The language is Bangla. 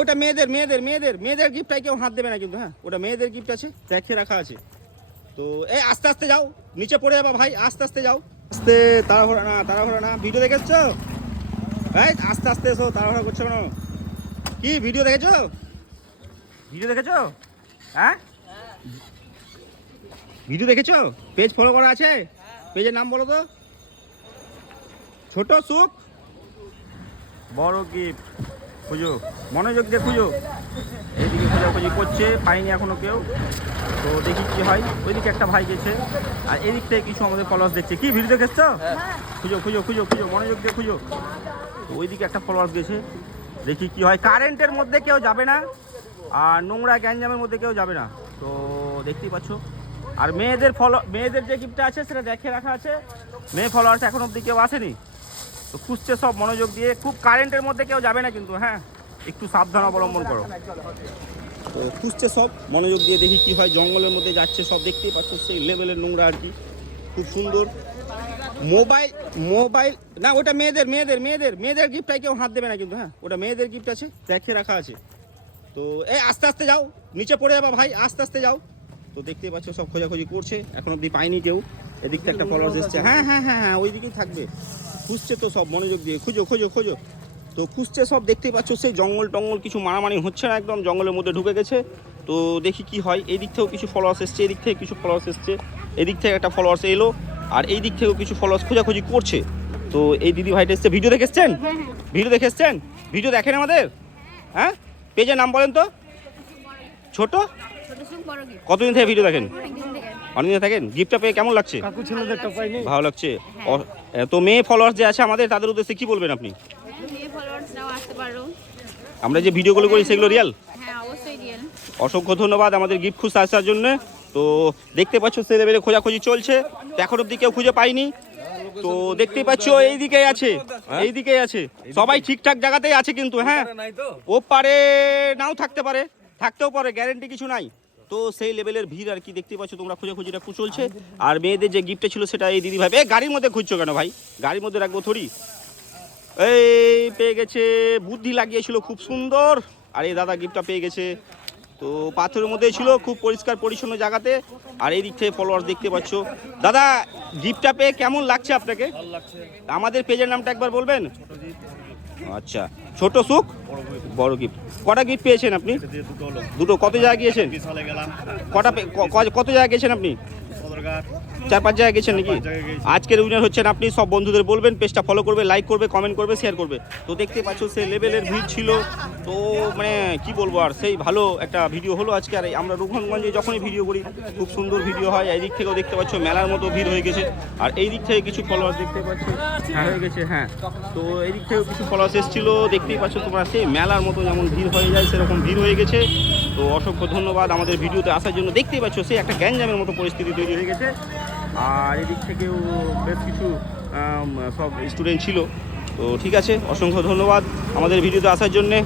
ওটা মেয়েদের মেয়েদের মেয়েদের মেয়েদের গিফটটাই কেউ হাত দেবে না কিন্তু, হ্যাঁ ওটা মেয়েদের গিফট আছে, দেখে রাখা আছে। তো এই আস্তে আস্তে যাও, নিচে পড়ে যাবা ভাই, আস্তে আস্তে যাও, আস্তে, তাড়াহুড়া না তাড়াহুড়া না। ভিডিও দেখেছো? এই আস্তে আস্তে এসো, তাড়াহুড়া করছো কেন? কি ভিডিও দেখেছো? ভিডিও দেখেছো? হ্যাঁ ভিডিও দেখেছো? পেজ ফলো করা আছে? পেজের নাম বলো তো। ছোট সুখ বড় গিফট খুঁজো, মনোযোগ দিয়ে খুঁজো। এইদিকে খোঁজাখুঁজি করছে, পাইনি এখনো কেউ। তো দেখি কি হয়। ওইদিকে একটা ভাই গেছে, আর এদিক থেকে কিছু আমাদের ফলোয়ার্স দেখছে। কি ভিডিও দেখেছো? খুঁজো খুঁজো খুঁজো খুঁজো, মনোযোগ দিয়ে খুঁজো। তো ওইদিকে একটা ফলোয়ার্স গেছে, দেখি কি হয়। কারেন্টের মধ্যে কেউ যাবে না, আর নোংরা গ্যাঞ্জামের মধ্যে কেউ যাবে না। তো দেখতেই পাচ্ছ। আর মেয়েদের যে গিফটটা আছে সেটা দেখে রাখা আছে। মেয়ে ফলোয়ার্স এখন অব্দি কেউ আসেনি, তো খুঁজছে সব মনোযোগ দিয়ে। খুব কারেন্টের মধ্যে কেউ যাবে না কিন্তু, হ্যাঁ একটু সাবধান অবলম্বন করো। তো খুঁজছে সব মনোযোগ দিয়ে, দেখি কি হয়। জঙ্গলের মধ্যে যাচ্ছে সব, দেখতেই পাচ্ছ সেই লেভেলের নোংরা আর কি, খুব সুন্দর। মোবাইল মোবাইল না, ওটা মেয়েদের মেয়েদের মেয়েদের মেয়েদের গিফটটাই কেউ হাত দেবে না কিন্তু, হ্যাঁ ওটা মেয়েদের গিফট আছে, দেখে রাখা আছে। তো এই আস্তে আস্তে যাও, নিচে পড়ে যাবা ভাই, আস্তে আস্তে যাও। তো দেখতেই পাচ্ছ সব খোঁজাখুঁজি করছে, এখন অব্দি পাইনি কেউ। এদিক থেকে একটা ফলোয়ার্স এসছে, হ্যাঁ হ্যাঁ হ্যাঁ হ্যাঁ ওই দিকেই থাকবে। খুঁজছে তো সব মনোযোগ দিয়ে, খুঁজো খুঁজো খুঁজো। তো খুঁজছে সব, দেখতেই পাচ্ছ সেই জঙ্গল টঙ্গল কিছু মারামারি হচ্ছে না, একদম জঙ্গলের মধ্যে ঢুকে গেছে। তো দেখি কি হয়। এই দিক থেকেও কিছু ফলোয়ার্স এসছে, এদিক থেকে কিছু ফলোয়ার্স এসছে, এদিক থেকে একটা ফলোয়ার্স এলো, আর এই দিক থেকেও কিছু ফলোয়ার্স খোঁজাখুঁজি করছে। তো এই দিদি ভাইটা এসছে। ভিডিও দেখে এসছেন? ভিডিও দেখে এসছেন? ভিডিও দেখেন আমাদের? হ্যাঁ পেজের নাম বলেন তো। ছোট কতদিন থেকে ভিডিও দেখেন? অনেকদিন থাকেন। গিফটটা পেয়ে কেমন লাগছে? ভালো লাগছে। তো মেয়ে ফলোয়ার্স যে আছে আমাদের, তাদের উদ্দেশ্যে কি বলবেন আপনি? আমরা যে ভিডিওগুলো করি সেগুলো রিয়েল? অসংখ্য ধন্যবাদ আমাদের গিফট খুঁজতে আসার জন্য। তো দেখতে পাচ্ছ সেই লেভেলে খোঁজাখুঁজি চলছে, তো এখন অব্দি কেউ খুঁজে পাইনি। তো দেখতেই পাচ্ছ এইদিকেই আছে, এইদিকেই আছে, সবাই ঠিকঠাক জায়গাতেই আছে কিন্তু, হ্যাঁ ও পারে নাও থাকতে পারে, থাকতেও পারে, গ্যারেন্টি কিছু নাই। তো সেই লেভেলের ভিড় আর কি, দেখতে পাচ্ছ তোমরা, খোঁজাখুঁজিটা চলছে। আর মেয়েদের যে গিফটটা ছিল সেটা এই দিদি ভাই। গাড়ির মধ্যে খুঁজছো কেন ভাই? গাড়ির মধ্যে রাখবো থোড়ি। এই পেয়ে গেছে, বুদ্ধি লাগিয়েছিল খুব সুন্দর। আর এই দাদা গিফটটা পেয়ে গেছে। তো পাথরের মধ্যে ছিল, খুব পরিষ্কার পরিচ্ছন্ন জায়গাতে। আর এই দিক থেকে ফলোয়ার্স দেখতে পাচ্ছ। দাদা গিফটটা পেয়ে কেমন লাগছে আপনাকে? আমাদের পেজের নামটা একবার বলবেন? আচ্ছা, ছোট সুখ বড় গিফট। কটা গিফট পেয়েছেন আপনি? দুটো। কত জায়গায় গিয়েছেন? কত জায়গায় গেছেন আপনি? 4-5 জায়গায় গেছেন নাকি? আজকের উইনার হচ্ছেন আপনি। সব বন্ধুদের বলবেন পেজটা ফলো করবে, লাইক করবে, কমেন্ট করবে, শেয়ার করবে। তো দেখতে পাচ্ছ সেই লেভেলের ভিড় ছিল। তো মানে কি বলবো, আর সেই ভালো একটা ভিডিও হলো আজকে। আর আমরা রঘুনাথগঞ্জে যখনই ভিডিও করি খুব সুন্দর ভিডিও হয়। এই দিক থেকেও দেখতে পাচ্ছ মেলার মতো ভিড় হয়ে গেছে। আর এই দিক থেকে কিছু ফলোয়ার্স দেখতে পাচ্ছ, হ্যাঁ হয়ে গেছে, হ্যাঁ। তো এই দিক থেকেও কিছু ফলোয়ার্স এসেছিলো, দেখতেই পাচ্ছ তোমরা, সেই মেলার মতো যেমন ভিড় হয়ে যায় সেরকম ভিড় হয়ে গেছে। তো অসংখ্য ধন্যবাদ আমাদের ভিডিওতে আসার জন্য। দেখতেই পাচ্ছ সেই একটা গ্যাঞ্জামের মতো পরিস্থিতি তৈরি হয়ে গেছে। আর এদিক থেকেও বেশ কিছু সব স্টুডেন্ট ছিল। তো ঠিক আছে, অসংখ্য ধন্যবাদ আমাদের ভিডিওতে আসার জন্যে।